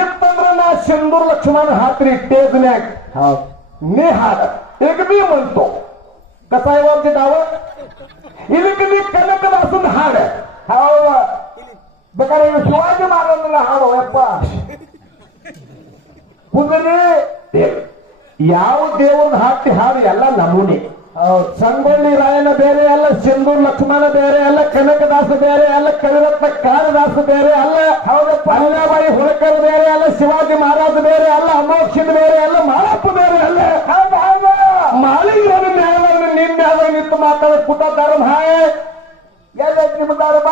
ಇತ್ತಂದ್ರ ನಾ ಸಿಂಧೂರ್ ಲಕ್ಷ್ಮಣ ಹಾಕ್ರಿ ಟೇಜ್ನ್ಯಾಗ ನೀ ಹಾಡ. ಈಗ ನೀ ಮಂತು ಕಸಾಯ ಹೋಗ್ತಿದ್ದಾವ ಇದಕ್ಕೆ ನೀ ಕನಕದಾಸನ ಹಾಡ. ಹಾವ ಬೇಕಾದ್ರೆ ಇವ್ ಶಿವಾಜಿ ಮಹಾರಾಜನ ಹಾಡು ಯಪ್ಪ ಕುದುರೆ ಯಾವ ದೇವ್ರನ್ನ ಹಾಕಿ ಹಾಡು ಎಲ್ಲ ನಮೂನಿ. ಸಂಗೊಳ್ಳಿ ರಾಯನ ಬೇರೆ ಅಲ್ಲ ಸಿಂಧೂರ್ ಲಕ್ಷ್ಮಣ ಬೇರೆ ಅಲ್ಲ ಕನಕದಾಸ ಬೇರೆ ಅಲ್ಲ ಕವಿರತ್ನ ಕಾಳಿದಾಸ ಬೇರೆ ಅಲ್ಲ ಹೌದಪ್ಪ. ಅಲ್ಲಾಬಾಯಿ ಹುಳಕರ್ ಬೇರೆ ಅಲ್ಲ ಶಿವಾಜಿ ಮಹಾರಾಜ ಬೇರೆ ಅಲ್ಲ ಅಮೋಕ್ಷದ ಬೇರೆ ಅಲ್ಲ ಮಾಳಪ್ಪ ಬೇರೆ ಅಲ್ಲ. ಮಾಳಿಂಗನ ನ್ಯಾಯವನ್ನು ನಿನ್ನ ನ್ಯಾಯ ನಿಂತು ಮಾತಾಡ ಪುಟ ಧರ್ಮ ಹಾಯ್. ಎಲ್ಲ ನಿಮ್ ಧರ್ಮ?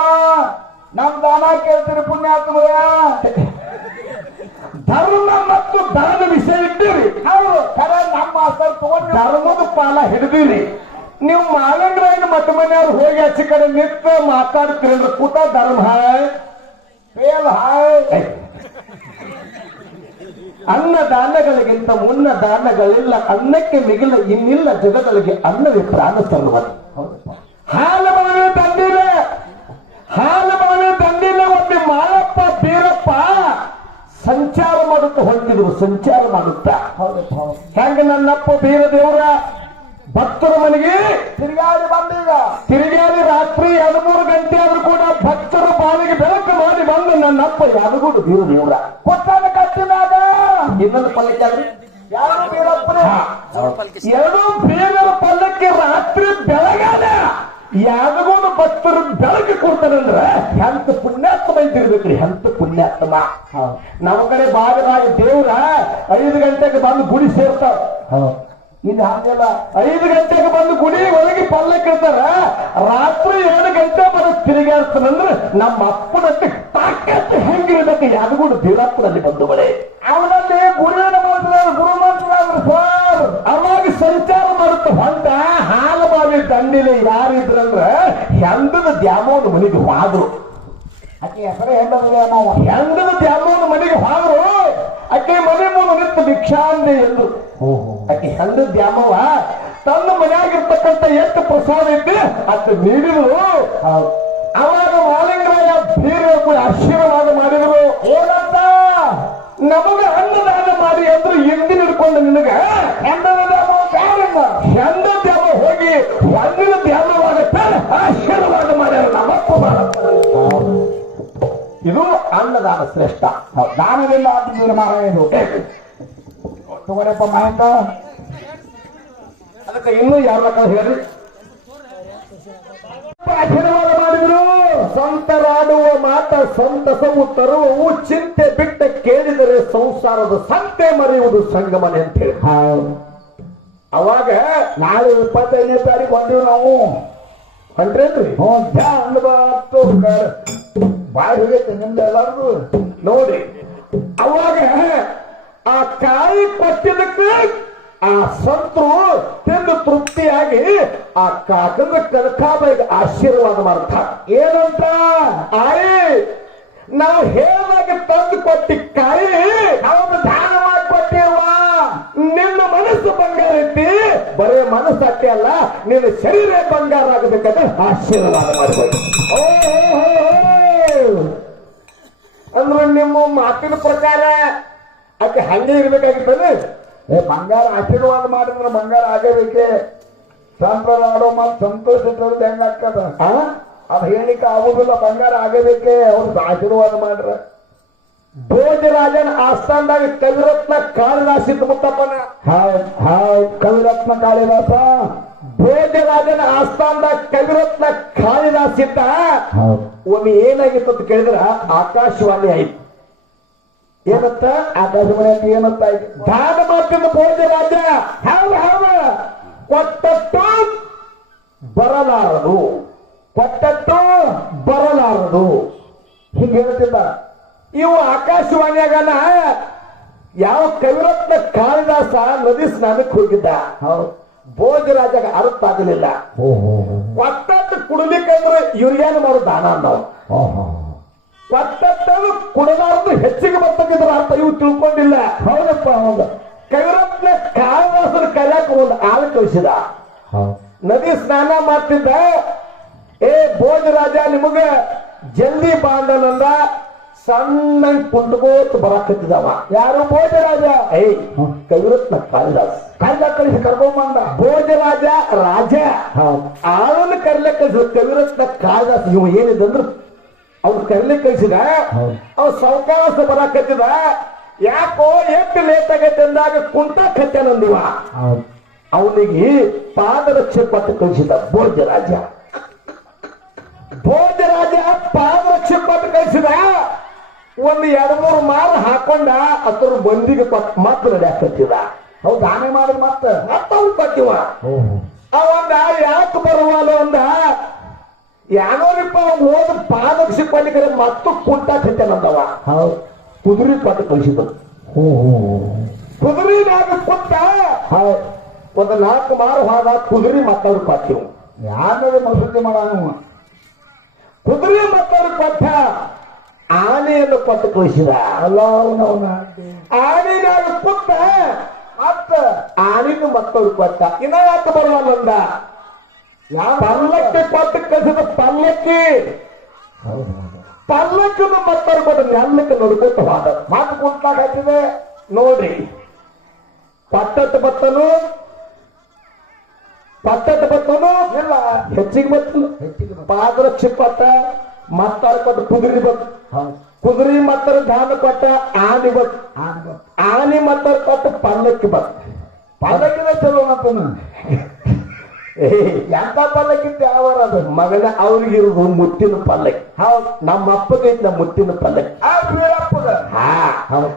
ನಮ್ ದಾನ ಕೇಳ್ತೀರಿ ಪುಣ್ಯಾತ್ಮರ ಧರ್ಮ ಮತ್ತು ದಾನ ವಿಷಯ ಇಟ್ಟಿರಿ ಹೌದು ತಗೊಂಡು ಧರ್ಮದ ಪಾಲ ಹಿಡಿದಿರಿ. ನೀವು ಮಾಲಿಂಗರಾಯನ ಮತ ಮನೆಯವ್ರು ಹೋಗಿ ಹಚ್ಚಿ ಕಡೆ ನಿಂತ ಮಾತಾಡ್ತೀರಿ ಅಂದ್ರೆ ಪುಟ ಧರ್ಮ ಹಾಯ್. Fail hi. ಅನ್ನ ದಾನಗಳಿಗಿಂತ ಮುನ್ನ ದಾನಗಳಿಲ್ಲ ಅನ್ನಕ್ಕೆ ಮಿಗಿಲ್ಲ ಇನ್ನಿಲ್ಲ ಜನಗಳಿಗೆ ಅನ್ನವೇ ಪ್ರಾಣ ಸರ್ವದು ಸಂಚಾರ ಮಾಡುತ್ತಾ ಹೊಂಟಿದ್ರು ಸಂಚಾರ ಮಾಡುತ್ತಾ. ಹೆಂಗ ನನ್ನಪ್ಪ ಬೀರ ದೇವರ ಭಕ್ತರ ಮನೆಗೆ ತಿರುಗಾಡಿ ಬಂದೀಗ. ತಿರುಗಾಡಿ ರಾತ್ರಿ ಎರಡು ಮೂರು ಗಂಟೆ ಆದ್ರೂ ಕೂಡ ಭಕ್ತರ ಬಾಳಿಗೆ ಬೆಳಕು ಮಾಡಿ ಬಂದು ನನ್ನಪ್ಪ ಯಾದಗೂಡು ಬೀರ ದೇವರ ಕೊಟ್ಟಾನ ಕಟ್ಟಿನಾಗ ಇನ್ನೊಂದು ಪಲ್ಲಕ್ಕೆ ಆದ್ರಿ ಯಾರು ಬೀರಪ್ಪನೇ? ಎರಡು ಬೀರರ ಪಲ್ಲಕ್ಕಿ ರಾತ್ರಿ ಬೆಳಗಾನ ಯಾದಗೂಡು ಭಕ್ತರು ಬೆಳಕು ಕೊಡ್ತಾರಂದ್ರ ಎಂತ ಪುಣ್ಯಾತ್ಮ ಇದ್ದಿರ್ಬೇಕ್ರಿ ಎಂತ ಪುಣ್ಯಾತ್ಮ. ನಮ್ಮ ಕಡೆ ಭಾಗದಾಗ ದೇವ್ರ ಐದು ಗಂಟೆಗೆ ಬಂದು ಗುಡಿ ಸೇರ್ತಾರ. ಇಲ್ಲಿ ಹಾಗೆಲ್ಲ ಐದು ಗಂಟೆಗೆ ಬಂದು ಗುಡಿ ಒಳಗೆ ಪಲ್ಲಕ್ಕಿ ಇರ್ತಾರ ರಾತ್ರಿ ಎರಡು ಗಂಟೆ ಬರೋ ತಿರುಗಾಡ್ತಾನಂದ್ರ ನಮ್ಮ ಅಪ್ಪನಕ್ಕೆ ತಾಕತ್ತು ಹೆಂಗಿರ್ಬೇಕು? ಯಾದಗೂಡು ಬೀರಪ್ಪನಲ್ಲಿ ಬಂದು ಬಳೆ ಮುಂದೆ ಅಂದ್ರೆ ಎಲ್ಲು ಆಕೆ ಹೆಂಡದ ದ್ಯಾಮವ್ವ. ತನ್ನ ಮನೆಯಾಗಿರ್ತಕ್ಕಂಥ ಎಷ್ಟು ಪ್ರಸಾದ ಐತಿ ಅಂತ ನೀಡಿದ್ರು. ಅವಾಗ ಮಾಲಿಂಗರಾಯ ಕೂಡ ಆಶೀರ್ವಾದ ಮಾಡಿದ್ರು. ಏನಂತ ನಮಗ ಅನ್ನದಾನ ಮಾಡಿ ಅಂದ್ರೆ ಎಂದಿನ ಹಿಡ್ಕೊಂಡು ನಿನಗ. ಹೆಂಡ ದ್ಯಾಮ ಹೋಗಿ ಹಣ್ಣಿನ ದ್ಯಾಮವಾಗತ್ತ ಆಶೀರ್ವಾದ ಮಾಡ್ಯಾರ ನಮ್ಮಪ್ಪ ಮಾಡಪ್ಪ ಇದು ಅನ್ನದಾನ ಶ್ರೇಷ್ಠ. ದಾನವೆಲ್ಲ ಆಗಿದ್ದೀರಿ ಮಾರಾಯ ಇದು ತಗೋರಪ್ಪ ಮಾಹಿತ ಅದಕ್ಕೆ ಇನ್ನೂ ಯಾರ ಹೇಳ್ರಿ. ಆಶೀರ್ವಾದ ಮಾಡಿದ್ರು. ಸಂತರಾಡುವ ಮಾತ ಸಂತಸವು ತರುವವು ಚಿಂತೆ ಬಿಟ್ಟ ಕೇಳಿದರೆ ಸಂಸಾರದ ಸಂತೆ ಮರೆಯುವುದು ಸಂಗಮನೆ ಅಂತ ಹೇಳಿ. ಅವಾಗ ನಾಳೆ ಇಪ್ಪತ್ತೈದನೇ ತಾರೀಕು ಬಂದೀವಿ ನಾವು. ಹೊಂಟ್ರೇನ್ರಿ ಹ್ಞೂ. ಧ್ಯಾನ ಬಾತು ಬಾಯಿ ಹೋಗೈತೆ ನಿಮ್ದು ಎಲ್ಲಾರ್ದು ನೋಡಿ ಅವಾಗ ಆ ಕಾಯಿ ಕೊಟ್ಟಿದ್ದಕ್ಕೆ ಆ ಸಂತರು ತಿಂದು ತೃಪ್ತಿಯಾಗಿ ಆ ಕಾಕಂದ ಕನಕಾಬಾಯಿಗೆ ಆಶೀರ್ವಾದ ಮಾಡ್ತಾರೆ ಏನಂತ? ಆಯಿ ನಾವು ಹೇಳಿದಾಗ ತಂದು ಕೊಟ್ಟಿ ಕಾಯಿ ಅವನು ದಾನ ಮಾಡಿ ಕೊಟ್ಟಿರುವ ನಿನ್ನ ಮನಸ್ಸು ಬಂಗಾರ ಐತಿ. ಬರೇ ಮನಸ್ಸು ಅಟ್ಟೆ ಅಲ್ಲ, ನಿನ್ನ ಶರೀರ ಬಂಗಾರ ಆಗಬೇಕಂತ ಆಶೀರ್ವಾದ ಮಾಡಬೇಕು ಅಂದ್ರೆ ನಿಮ್ಮ ಮಾತಿನ ಪ್ರಕಾರ ಆಕೆ ಹಂಗೆ ಇರ್ಬೇಕಾಗಿತ್ತಲ್ಲ ಏ ಬಂಗಾರ ಆಶೀರ್ವಾದ ಮಾಡಿದ್ರೆ ಬಂಗಾರ ಆಗಬೇಕೆ? ಸಂತರ ಆಡೋ ಮಾತು ಸಂತೋಷ ಇಟ್ಟವ್ರದ್ದು ಹೆಂಗಾಗ್ತದ? ಅದು ಹೇಳಿಕೆ ಆಗುದಿಲ್ಲ ಬಂಗಾರ ಆಗಬೇಕೆ? ಅವ್ರದ್ದು ಆಶೀರ್ವಾದ ಮಾಡ್ರ. ಭೋಜರಾಜನ ಆಸ್ಥಾನದಾಗ ಕವಿರತ್ನ ಕಾಳಿದಾಸ ಇದ್ದ ಮುತ್ತಪ್ಪನ ಹಾಯ್ ಹಾಯ್ ಕವಿರತ್ನ ಕಾಳಿದಾಸ. ಭೋಜರಾಜನ ಆಸ್ಥಾನದಾಗ ಕವಿರತ್ನ ಕಾಳಿದಾಸ ಇದ್ದ. ಒಮ್ಮೆ ಏನಾಗಿತ್ತು ಅಂತ ಕೇಳಿದ್ರ ಆಕಾಶವಾಣಿ ಆಯ್ತು. ಏನಂತ ಆಕಾಶವಾಣಿ ಏನತ್ತ? ಆಯ್ತು ದಾನ ಮಾತಿನ ರಾಜ್ಯ ಹೌದು ಹೌದು. ಕೊಟ್ಟಟ್ಟು ಬರಲಾರದು. ಕೊಟ್ಟಟ್ಟು ಬರಲಾರದು. ಹಿಂಗೆ ಹೇಳ್ತಿದ್ದ. ಇವು ಆಕಾಶವಾಣಿಯಾಗನ ಯಾವ ಕವಿರತ್ನ ಕಾಳಿದಾಸ ನದಿ ಸ್ನಾನಕ್ಕೆ ಹೋಗಿದ್ದ. ಭೋಜರಾಜಗ ಅರ್ಥ ಆಗಲಿಲ್ಲ. ಕೊಟ್ಟಟ್ಟು ಕುಡಲಿಕ್ಕಂದ್ರೆ ಇವ್ರಿಗೇನು ಮಾಡೋ ದಾನ ನಾವು ಕೊಟ್ಟಟ್ಟು ಕುಡಲಾರದು ಹೆಚ್ಚಿಗೆ ಬರ್ತಕ್ಕಿದ್ರ ಅರ್ಥ ಇವು ತಿಳ್ಕೊಂಡಿಲ್ಲ. ಹೌದಪ್ಪ ಹೌದು. ಕೈರತ್ನ ಕಾಳಿದಾಸನ ಕಲ್ಯಾಕ ಒಂದು ಆಳ ಕಳಿಸಿದ. ನದಿ ಸ್ನಾನ ಮಾಡ್ತಿದ್ದ. ಏ ಭೋಜರಾಜ ನಿಮಗ ಜಲ್ದಿ ಬಾಂಡನಂದ ಸಣ್ಣ ಕುಂಡಗೋತ್ ಬರಾಕತ್ತಿದವ. ಯಾರು ಭೋಜರಾಜ ಐ ಕೈರತ್ನ ಕಾಳಿದಾಸ್. ಕಲ್ಲ ಕಳಿಸಿ ಕರ್ಕೊಂಬಂದ ಭೋಜರಾಜ ರಾಜ ಆಳನ್ನು ಕರ್ಲಕ್ಕ ಕಳಿಸಿದ ಕವಿರತ್ನ ಕಾಳಿದಾಸ್. ಇವ ಏನಿದಂದ್ರ ಅವ್ನು ಕರ್ಲಿ ಕಳಿಸಿದ. ಅವ್ ಸಾವಕಾಶ ಬರಾಕತ್ತಿದ ಯಾಕೋ ಎಷ್ಟು ಲೇಟ್ ಆಗೈತೆ ಅಂದಾಗ ಕುಂಟ ಕತ್ಯಾನಂದಿವ ಅವನಿಗೆ ಪಾದರಕ್ಷೆ ಪಟ್ಟು ಕಳಿಸಿದ ಭೋಜ ರಾಜ ಪಾದರಕ್ಷೆ ಪಟ್ಟು ಕಳಿಸಿದ? ಒಂದು ಎರಡು ಮೂರು ಮಾರು ಹಾಕೊಂಡ ಅದ್ರ ಬಂದಿಗೆ ಮತ್ತೆ ನಡೆಯಾಕತ್ತಿದ ಹೌದು ಆನೆ ಮಾಡಿ ಮತ್ತ. ಅವ್ನು ಬಟ್ಟಿವ ಅವಂದ ಯಾಕೆ ಬರುವಲ್ಲ ಅಂದ? ಯಾನೋರಿಪ್ಪ ಹೋದ ಪಾದರಕ್ಷೆ ಪಟ್ಟಿಗೆ ಮತ್ತು ಕುಂಟ ಹೌದು. ಕುದುರೆ ಪಟ್ಟು ಕಳಿಸಿದ್ರು ಕುದುರೆ ನಾಗ ಕುಂತ ಹೌದು. ಒಂದು ನಾಲ್ಕು ಮಾರು ಹೋದ ಕುದುರೆ ಮತ್ತವ್ರು ಕೊಟ್ಟಿವು ಯಾರೇ ಮಸೂತಿ ಮಾಡಾನು ಕುದುರೆ ಮತ್ತವ್ರು ಕೊಟ್ಟ ಆನೆಯನ್ನು ಕೊಟ್ಟು ಕಳಿಸಿದ. ಅಲ್ಲ ಆನೆನಾಗ ಕುತ್ತ ಮತ್ತ ಆನೆನು ಮತ್ತವ್ರು ಕೊಟ್ಟ ಇನ್ನ ಯಾಕೆ ಬರುವಲ್ಲಂದ ಪಲ್ಲಕ್ಕಿ ಕೊಟ್ಟು ಕಳಿಸಿದ ಪಲ್ಲಕ್ಕಿ. ಪಲ್ಲಕ್ಕನ್ನು ಮತ್ತವ್ರು ಕೊಟ್ಟು ನೆಲ್ಲಕ್ಕೆ ನೋಡ್ಕೊತ ಹೋದ ಮಾತು ಕುಂತಾಗ ನೋಡ್ರಿ ಪಟ್ಟಟ್ಟು ಬತ್ತನು ಪಟ್ಟಟ್ಟು ಬತ್ತನು ಇಲ್ಲ ಹೆಚ್ಚಿಗೆ ಬತ್ತನು ಹೆಚ್ಚಿಗೆ ಬಂತು. ಮತ್ತಾರ ಕೊಟ್ಟ ಮತ್ತಾರು ಕುದುರೆ ಬತ್ತು. ಕುದುರೆ ಮತ್ತರ ಧಾನ ಕೊಟ್ಟ ಆನೆ ಬತ್ತು. ಆನೆ ಮತ್ತರ ಕೊಟ್ಟ ಪಲ್ಲಕ್ಕಿ ಬತ್ತು. ಪಲ್ಲಕ್ಕಿನ ಚಲೋ ಮತ್ತನ? ಏ, ಎಂತ ಪಲ್ಲಕ್ಕಿ ಯಾವಾರ ಅದು? ಮಗನ ಅವ್ರಿಗಿರೋದು ಮುತ್ತಿನ ಪಲ್ಲಕ್ಕಿ. ಹೌದು ನಮ್ಮ ಅಪ್ಪಗೈತಿ ನಮ್ಮ ಮುತ್ತಿನ ಪಲ್ಲಕ್ಕಿ. ಹಾ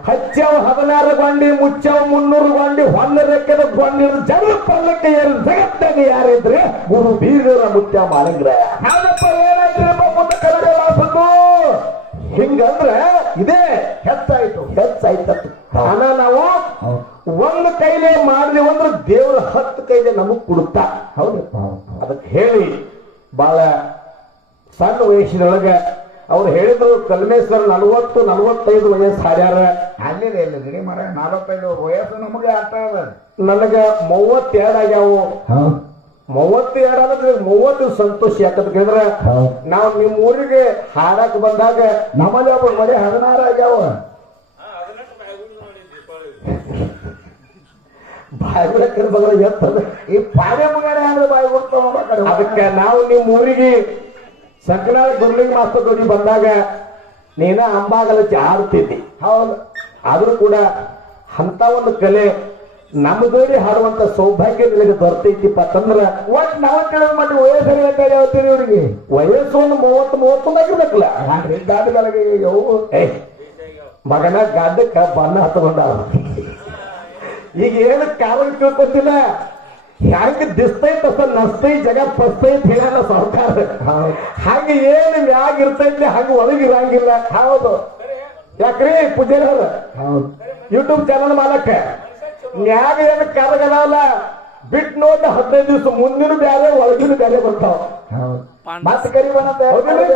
ಹಚ್ಚವ್ ಹದಿನಾರು ಗೊಂಡಿ ಮುಚ್ಚವ್ ಮುನ್ನೂರು ಗೊಂಡಿ ಹೊನ್ನ ರೆಕ್ಕದ ಗೊಂಡಿ ಜನ ಪಲ್ಲಕ್ಕೆ ಏರು ಜಗತ್ತಾಗ ಯಾರಿದ್ರೆ ಗುರು ಬೀರರ ಮುತ್ಯ ಏನಾಯ್ತು ಮುಂದ ಕರಡೆ ವಾಸದ್ದು ಹಿಂಗಂದ್ರ ಇದೇ ಹೆಚ್ಚಾಯ್ತು ಹೆಚ್ಚಾಯ್ತು ಹಣ ನಾವು ಕೈಲೇ ಮಾಡಿದೆವು ಅಂದ್ರೆ ದೇವ್ರ ಹತ್ತು ಕೈಗೆ ನಮಗ್ ಕೊಡುತ್ತಾ? ಹೌದಪ್ಪ. ಅದಕ್ಕೆ ಹೇಳಿ ಬಹಳ ಸಣ್ಣ ವಯಸ್ಸಿನೊಳಗ ಅವ್ರು ಹೇಳಿದ್ರು ಕಲ್ಮೇಶ್ವರ ನಲವತ್ತು ನಲವತ್ತೈದು ವಯಸ್ಸು ಹಾರ್ಯಾರ. ಅಲ್ಲಿದೆ ಇಲ್ಲ ಗಿಡಿ ಮರ ನಲವತ್ತೈದು ವಯಸ್ಸು ನಮಗೆ ಅರ್ಥ ಅದ ನನಗ ಮೂವತ್ತೆರಡು ಆಗ್ಯಾವು. ಮೂವತ್ತೆರಡು ಆದ್ರೆ ಮೂವತ್ತು ಸಂತೋಷ ಯಾಕಂತ ಕೇಳಿದ್ರೆ. ನಾವು ನಿಮ್ಮ ಊರಿಗೆ ಹಾಡಕ್ ಬಂದಾಗ ನಮ್ಮಲ್ಲಿ ಒಬ್ಬ ಮನೆ ಹದಿನಾರು ಆಗ್ಯಾವ. ಬಾಯ್ಬಿಡಕ್ಕೆ ಬಗಲ ಎತ್ತದ ಈ ಪಾಳೆ ಮುಗಡೆ ಅಂದ್ರೆ ಬಾಯಿ ಕಡೆ ಅದಕ್ಕೆ ನಾವು ನಿಮ್ಮ ಊರಿಗೆ ಸಕಲ ಗುರ್ಲಿಂಗ್ ಮಾಸ್ತ ಜೋಡಿ ಬಂದಾಗ ನೀನ ಅಂಬಾಗಲ ಆಡ್ತಿದ್ದಿ ಹೌದು. ಆದ್ರೂ ಕೂಡ ಅಂತ ಒಂದು ಕಲೆ ನಮ್ಮ ಜೋಡಿ ಹಾಡುವಂತ ಸೌಭಾಗ್ಯ ನಿನಗೆ ದೊರೆತೈತಿಪ್ಪ ಅಂತಂದ್ರ ಒಟ್ ನಾವು ತಿಳಿದ ಮಾಡಿ ವಯಸ್ಸು ಹೇಳ್ತಾರೆ ಹೇಳ್ತೀರಿ ಇವ್ರಿಗೆ? ವಯಸ್ಸು ಒಂದು ಮೂವತ್ತು ಮೂವತ್ತೊಂದು ಆಗಿರ್ಬೇಕಲ್ಲ. ಏ ಮಗನ ಗಡ್ಡಕ್ಕ ಬಣ್ಣ ಹತ್ಕೊಂಡ. ಈಗ ಏನು ಕಾಲ ತಿಳ್ಕೊತಿಲ್ಲ? ಹೆಂಗ್ ದಿಸ್ತೈತ್ ಅಸ ನಸ್ತೈ ಜಗ ಪಸ್ತೈತ್ ಹೇಳಲ್ಲ ಸರ್ಕಾರ. ಹಂಗ ಏನು ಮ್ಯಾಗ ಇರ್ತೈತಿ ಹಂಗ ಒದಗಿರಂಗಿಲ್ಲ ಹೌದು. ಯಾಕ್ರಿ ಪೂಜೆ ಹೌದು. ಯೂಟ್ಯೂಬ್ ಚಾನಲ್ ಮಾಲಕ. ಮ್ಯಾಗ ಏನು ಕಾಲಗಳಲ್ಲ ಬಿಟ್ ನೋಡಿ ಹದಿನೈದು ದಿವಸ ಮುಂದಿನ ಬ್ಯಾರೆ ಒಳಗಿನ ಬ್ಯಾಲೆ ಬರ್ತಾವ. ಮತ್ತೆ ಕರಿ ಬಂದ್ರೆ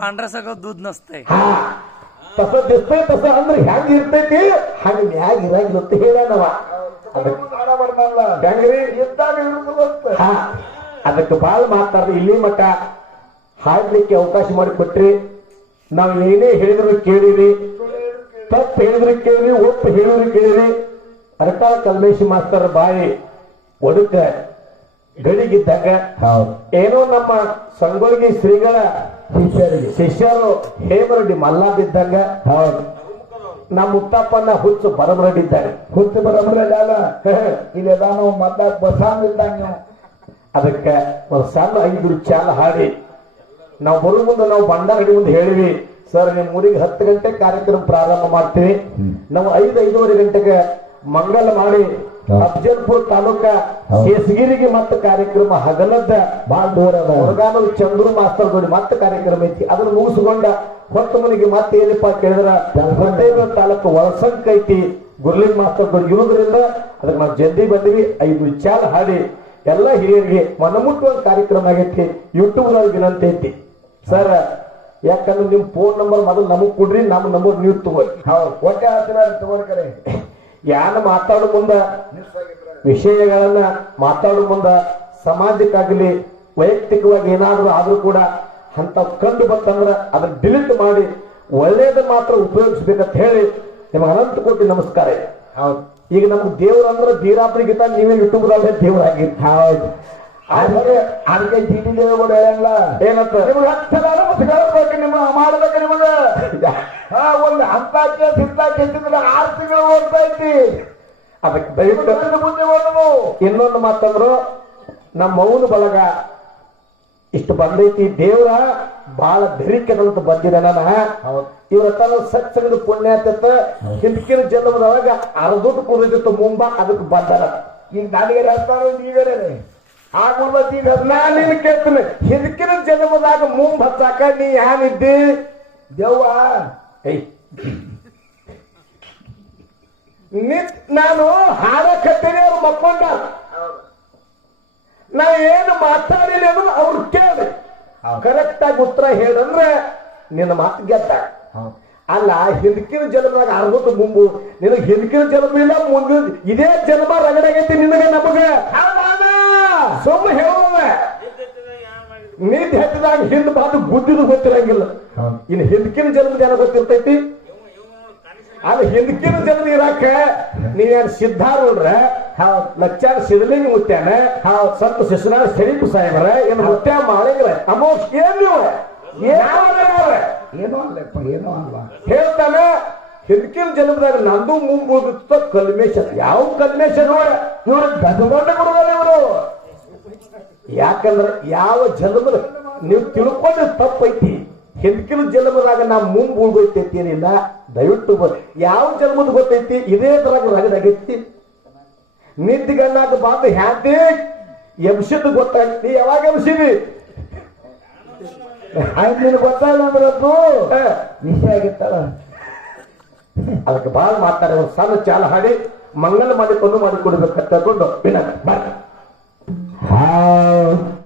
ಪಾಂಡ್ರಸಗ ದೂದ್ ನಸ್ತೈ. ತಸ ದಿಸ್ತೈ ತಸ ಅಂದ್ರೆ ಹೆಂಗ ಇರ್ತೈತಿ? ಹಂಗ ಮ್ಯಾಗ ಇರಂಗಿಲ್ಲ ಅಂತ ಹೇಳನವ ಹೆಂಗ್ರಿ? ಹಾ ಅದಕ್ಕೆ ಬಾಳ್ ಮಾತಾಡ್ರಿ. ಇಲ್ಲಿ ಮಟ್ಟ ಹಾಡ್ಲಿಕ್ಕೆ ಅವಕಾಶ ಮಾಡಿ ಕೊಟ್ರಿ. ನಾವು ಏನೇ ಹೇಳಿದ್ರು ಕೇಳಿರಿ. ತಪ್ಪು ಹೇಳಿದ್ರು ಕೇಳಿರಿ ಒಪ್ಪು ಹೇಳಿದ್ರು ಕೇಳಿರಿ. ಅರಕಾಳ ಕಲ್ಮೇಶಿ ಮಾಸ್ತರ್ ಬಾಯಿ ಒಡುಕ ಗಡಿಗಿದ್ದಾಗ ಏನೋ ನಮ್ಮ ಸಂಗೊಳ್ಗಿ ಶ್ರೀಗಳ ಶಿಷ್ಯರಿಗೆ. ಶಿಷ್ಯರು ಹೇಮರೆಡ್ಡಿ ಮಲ್ಲಾ ಬಿದ್ದಂಗ ಹೌದು. ನಮ್ಮ ಮುತ್ತಪ್ಪನ ಹುಚ್ಚು ಬರಬರಡಿ ಇದ್ದಾರೆ ಹುಚ್ಚು ಬರಬರಲ್ಲ ಅಲ್ಲ. ಇಲ್ಲಿ ಇದ್ದಂಗ ನೀವು. ಅದಕ್ಕೆ ಒಂದು ಸಣ್ಣ ಐದು ಚಾಲ ಹಾಡಿ. ನಾವು ಬರೋ ಮುಂದೆ ನಾವು ಭಂಡಾರಡಿ ಮುಂದೆ ಹೇಳಿವಿ ಸರ್ ನಿಮ್ಮ ಊರಿಗೆ ಹತ್ತು ಗಂಟೆ ಕಾರ್ಯಕ್ರಮ ಪ್ರಾರಂಭ ಮಾಡ್ತೀವಿ. ನಾವು ಐದು ಐದೂವರೆ ಗಂಟೆಗೆ ಮಂಗಲ ಮಾಡಿ ಅಫಜಲ್ಪುರ್ ತಾಲೂಕ ಕೇಸಗಿರಿಗೆ ಮತ್ತೆ ಕಾರ್ಯಕ್ರಮ ಹಗಲದ್ದ ಬಾಳ ದೂರ ಅದ ಚಂದ್ರು ಮಾಸ್ತರ್ ಗೋಡಿ ಮತ್ತೆ ಕಾರ್ಯಕ್ರಮ ಐತಿ. ಅದನ್ನ ಮುಗಿಸ್ಕೊಂಡ ಹೊತ್ತು ಮನೆಗೆ ಮತ್ತೆ ಏನಪ್ಪ ಕೇಳಿದ್ರ? ಹೊಟ್ಟೆಬೀಡು ತಾಲೂಕು ವಲಸಂಕ ಐತಿ. ಗುರ್ಲಿನ್ ಮಾಸ್ತರ್ ಗೋಡಿ. ಇರೋದ್ರಿಂದ ಅದಕ್ಕೆ ನಾವು ಜಲ್ದಿ ಬಂದಿವಿ. ಐದು ವಿಚಾರ ಹಾಡಿ ಎಲ್ಲ ಹಿರಿಯರಿಗೆ ಮನಮುಟ್ಟುವ ಕಾರ್ಯಕ್ರಮ ಆಗೈತಿ. ಯೂಟ್ಯೂಬ್ನಲ್ಲಿ ವಿನಂತಿ ಐತಿ. ಸರ್ ಯಾಕಂದ್ರೆ ನಿಮ್ ಫೋನ್ ನಂಬರ್ ಮೊದಲು ನಮಗ್ ಕೊಡ್ರಿ. ನಮ್ ನಂಬರ್ ನೀವು ತಗೋರಿ. ಹೌದು. ಹೊಟ್ಟೆ ಹತ್ತಿರ ತಗೋರಿ ಕರೆ. ಯಾನ ಮಾತಾಡು ಮುಂದ ವಿಷಯಗಳನ್ನ ಮಾತಾಡೋ ಮುಂದ ಸಮಾಜಕ್ಕಾಗಲಿ ವೈಯಕ್ತಿಕವಾಗಿ ಏನಾದರೂ ಆದ್ರೂ ಕೂಡ ಅಂತ ಕಂಡು ಬಂತಂದ್ರ ಅದನ್ನ ಡಿಲೀಟ್ ಮಾಡಿ ಒಳ್ಳೇದ ಮಾತ್ರ ಉಪಯೋಗಿಸ್ಬೇಕಂತ ಹೇಳಿ ನಿಮಗೆ ಅನಂತ ಕೋಟಿ ನಮಸ್ಕಾರ. ಹೌದು. ಈಗ ನಮ್ಗೆ ದೇವ್ರ ಅಂದ್ರೆ ಬೀರಾಪ್ರಿಗಿಂತ ನೀವೇ ಯೂಟ್ಯೂಬ್ರಲ್ಲೇ ದೇವರಾಗಿ ಹೌದು. ಅದಕ್ಕೆ ಅದಕ್ಕೆ ಹೇಳಲ್ಲ ಏನಂತ? ನಿಮ್ಗೆ ಹತ್ತು ಸಾವಿರ ಮುಸ್ಕೊಳ್ಬೇಕು ನಿಮ್ಮ ಮಾಡಬೇಕು ನಿಮಗೆ. ಒಂದು ಹಂತ ಕೇಸ್ ಇಂತ ಕೇಸ್ ಆರು ತಿಂಗಳು ಓದ್ತಾ ಇದ್ದಿ. ಅದಕ್ಕೆ ದಯವಿಟ್ಟು ಮುಂದೆ ಮುಂದೆ ಇನ್ನೊಂದು ಮಾತಂದ್ರು ನಮ್ಮ ಮೌನ ಬಳಗ ಇಷ್ಟು ಬಂದೈತಿ ದೇವ್ರ ಬಹಳ ಧರಿಕೆದಂತ ಬಂದಿದೆ ನನ್ನ ಇವ್ರ ತನ್ನ ಸತ್ಸಂಗದ ಪುಣ್ಯಾತತ್ತ ಹಿಂದಕಿನ ಜನ್ಮದೊಳಗ ಅರ್ಧದ ಕುದಿದಿತ್ತು ಮುಂಬ ಅದಕ್ಕೆ ಬಂದರ ಈಗ ನನಗೆ ಹೇಳ್ತಾರೆ ನೀವೇ ಆಗ ಮುಂದೆ ಈಗ ನಾನ್ ನಿನ್ ಕೇಳ್ತೀನಿ. ಹಿಂದಕಿನ ಜನ್ಮದಾಗ ಮುಂಬ ಹಚ್ಚಾಕ ನೀ ಯಾನಿದ್ದಿ? ದೆವ್ವ ನಿತ್ ನಾನು ಹಾಡಕತ್ತೇನೆ ಅವ್ರು ಮಕ್ಕೊಂಡ. ನಾ ಏನು ಮಾತಾಡಿಲ್ಲ ಅನ್ನೋದು ಅವ್ರು ಕೇಳಿ ಹೌದು. ಕರೆಕ್ಟ್ ಆಗಿ ಉತ್ತರ ಹೇಳಂದ್ರೆ ನಿನ್ನ ಮಾತು ಗೆದ್ದ. ಹೌದು. ಅಲ್ಲ ಹಿಂದಕಿನ ಜನ್ಮದಾಗ ಅರ್ವತ್ತು ಮುಂಬು. ನಿನಗೆ ಹಿಂದಕಿನ ಜನ್ಮ ಇಲ್ಲ ಮುಂದಿನ ಇದೇ ಜನ್ಮ ರಗಡಾಗೈತಿ ನಿನಗೆ ನಮಗೆ. ಸುಮ್ಮ ಹೇಳುವ ನೀತಿ ಹತ್ತಿದಾಗ ಹಿಂದ್ ಬಾದು ಬುದ್ಧಿದು ಗೊತ್ತಿರಂಗಿಲ್ಲ. ಇನ್ ಇನ್ನು ಹಿಂದಕಿನ ಜನ್ಮದ ಏನ ಗೊತ್ತಿರ್ತೈತಿ? ಅದು ಹಿಂದಕಿನ ಜನ್ಮ ಇರಾಕ ನೀವೇನ್ ಸಿದ್ಧಾರೂಢ್ರ. ಲಚ್ಚಾರ ಸಿದ್ಧಲಿಂಗ ಮುತ್ಯಾನ? ಹಾ ಸಂತ ಶಿಶುನಾಳ ಶರೀಫ್ ಸಾಹೇಬರ? ಏನು ಮುತ್ಯ ಮಾಡಿಲ್ಲ ಅಮೋ ಏನ್ ನೀವು? ಏನೋ? ಅಲ್ಲಪ್ಪ ಏನೋ ಅಲ್ವ? ಹೇಳ್ತಾನೆ ಹಿಂದಕಿನ ಜನ್ಮದಾಗ ನಂದು ಮುಂಬುಳಿದ ಕಲ್ಮೇಶ ಯಾವ ಕಲ್ಮೇಶ ನೋಡ ಇವರು ದೊಡ್ಡ ಕೊಡುವ ಇವರು. ಯಾಕಂದ್ರ ಯಾವ ಜನ್ಮದ ನೀವು ತಿಳ್ಕೊಂಡ್ರೆ ತಪ್ಪೈತಿ. ಹಿಂದಿನ ಜನ್ಮದಾಗ ನಾ ಮುಂದೆ ಉಳ್ದೈತಿ ಏನಿಲ್ಲ ದಯವಿಟ್ಟು ಬ- ಯಾವ ಜನ್ಮದ ಗೊತ್ತೈತಿ? ಇದೇ ತರಾಗ ರಗದಾಗೈತಿ ನಿದ್ದಿಗನ್ನಾಗ ಬಂದು ಹ್ಯಾಂತಿ? ಎಬ್ಸಿದ್ ಗೊತ್ತಾಗ್ತಿ ಯಾವಾಗ ಎಬ್ಸಿದಿ? ಆಯ್ತು ನಿನಗೆ ಗೊತ್ತಾಗಲ್ಲ ಅಂದ್ರೆ ಅದು. ವಿಷಯ ಆಗಿತ್ತಲ್ಲ. ಅದಕ್ಕೆ ಬಾಳ್ ಮಾತಾಡ ಒಂದು ಸಣ್ಣ ಚಾಲ ಹಾಡಿ ಮಂಗಲ ಮಾಡಿಕೊಂಡು ಮಾಡಿ ಕೊಡ್ಬೇಕಂತ ತಗೊಂಡು ವಿನಂತಿ ಬರ್ರಿ.